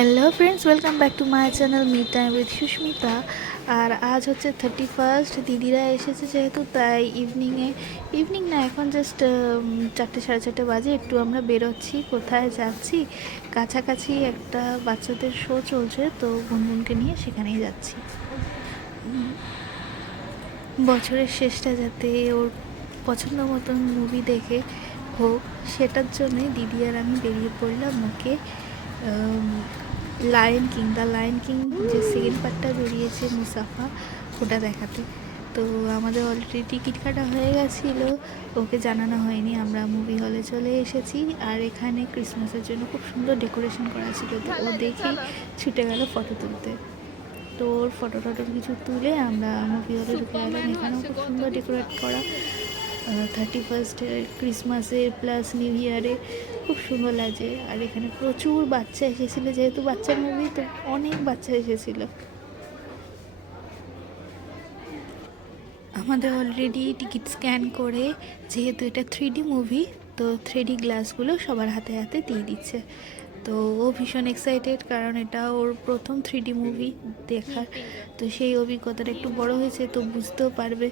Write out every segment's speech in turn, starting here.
Hello friends, welcome back to my channel me time with Sushmita. আর আজ হচ্ছে 31st, দিদিরা এসেছে যেহেতু, তাই ইভিনিং না, এখন জাস্ট 4-4:30 বাজে। একটু আমরা বেরোচ্ছি, কোথায় যাচ্ছি, কাছাকাছি একটা বাচ্চাদের শো চলছে, তো গুনগুনকে নিয়ে সেখানেই যাচ্ছি। বছরের শেষটা যাতে ওর পছন্দ মতন মুভি দেখে হোক, সেটার জন্যই দিদি আর আমি বেরিয়ে পড়লাম ওকে দ্য লায়ন কিং যে সেকেন্ড পার্টটা বেরিয়েছে মুসাফা, ওটা দেখাতে। তো আমাদের অলরেডি টিকিট কাটা হয়ে গেছিলো, ওকে জানানো হয়নি, আমরা মুভি হলে চলে এসেছি। আর এখানে ক্রিসমাসের জন্য খুব সুন্দর ডেকোরেশন করা ছিল, তো ও দেখেই ছুটে গেল ফটো তুলতে। তো ওর ফটো কিছু তুলে আমরা মুভি হলে ঢুকে গেলাম। এখানেও খুব সুন্দর ডেকোরেট করা, 31st ক্রিসমাসে প্লাস নিউ ইয়ারে খুব সুন্দর লাগে। আর এখানে প্রচুর বাচ্চা এসেছিলো, যেহেতু বাচ্চার মুভি, তো অনেক বাচ্চা এসেছিলো। আমাদের অলরেডি টিকিট স্ক্যান করে, যেহেতু এটা 3D মুভি, তো 3D গ্লাসগুলো সবার হাতে হাতে দিয়ে দিচ্ছে। তো ও ভীষণ এক্সাইটেড, কারণ এটা ওর প্রথম 3D মুভি দেখার, তো সেই অভিজ্ঞতাটা একটু বড় হয়েছে, তো বুঝতেও পারবে।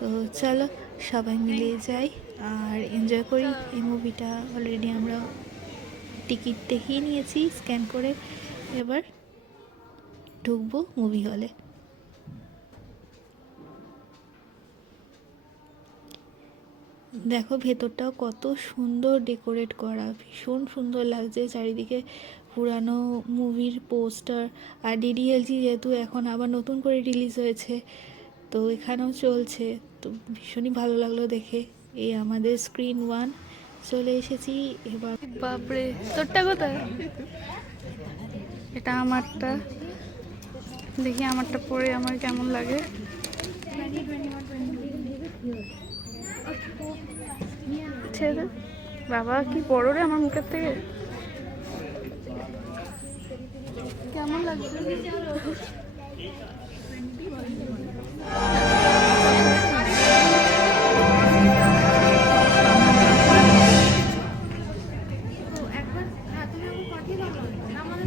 তো চলো সবাই মিলে যাই আর এনজয় করি এই মুভিটা। অলরেডি আমরা টিকিট দেখিয়ে নিয়েছি স্ক্যান করে, এবার ঢুকবো মুভি হলে। দেখো ভেতরটাও কত সুন্দর ডেকোরেট করা, ভীষণ সুন্দর লাগছে। চারিদিকে পুরানো মুভির পোস্টার, আর ডিডিএলজি যেহেতু এখন আবার নতুন করে রিলিজ হয়েছে, তো এখানেও চলছে, তো ভীষণই ভালো লাগলো দেখে। এই আমাদের স্ক্রিন 1 চলে এসেছি এবার। বাপরে, তোরটা কোথায়? এটা আমারটা, দেখি আমারটা পরে আমার কেমন লাগে। বাবা কি বড় রে, আমার মুখের থেকে কেমন লাগছে?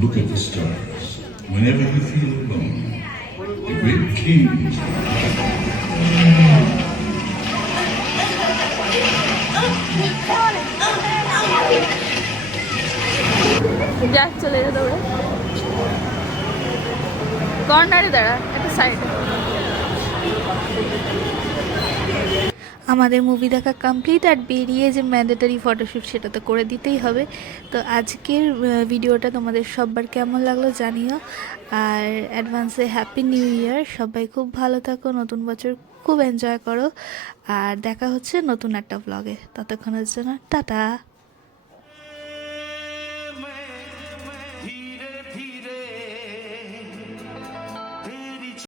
Look at the stars. Whenever you feel alone, the great king. যাক চলে যা দৌড়ে, কর্নারে দাঁড়া, একটা সাইডে। আমাদের মুভি দেখা কমপ্লিট, আর বেরিয়ে যে ম্যান্ডেটারি ফটোশ্যুট সেটা তো করে দিতেই হবে। তো আজকের ভিডিওটা তোমাদের সবার কেমন লাগলো জানিও, আর অ্যাডভান্সে হ্যাপি নিউ ইয়ার। সবাই খুব ভালো থাকো, নতুন বছর খুব এনজয় করো, আর দেখা হচ্ছে নতুন একটা ব্লগে। ততক্ষণের জন্য টাটা।